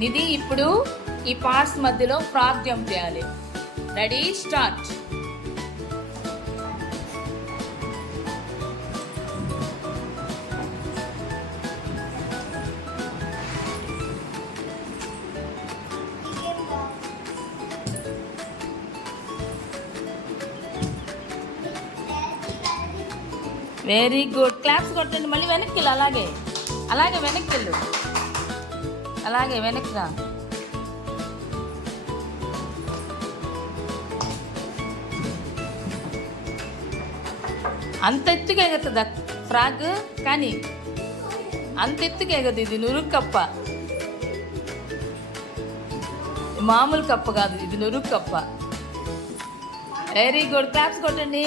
నిధి ఇప్పుడు ఈ పార్ట్స్ మధ్యలో ఫ్రాక్ జంప్ చేయాలి. Ready, start. Very good. Claps కొట్టండి. మళ్ళీ వెనక్కి వెళ్ళు. అలాగే అలాగే వెనక్కి వెళ్ళు. అలాగే వెనక్కి రా. అంత ఎత్తుగా ఎగుతుందా ఫ్రాక్? కానీ అంత ఎత్తుగా ఎగదు. ఇది నురుగు కప్ప, మామూలు కప్ప కాదు, ఇది నురుగు కప్ప. Very good. క్లాప్స్ కొట్టండి.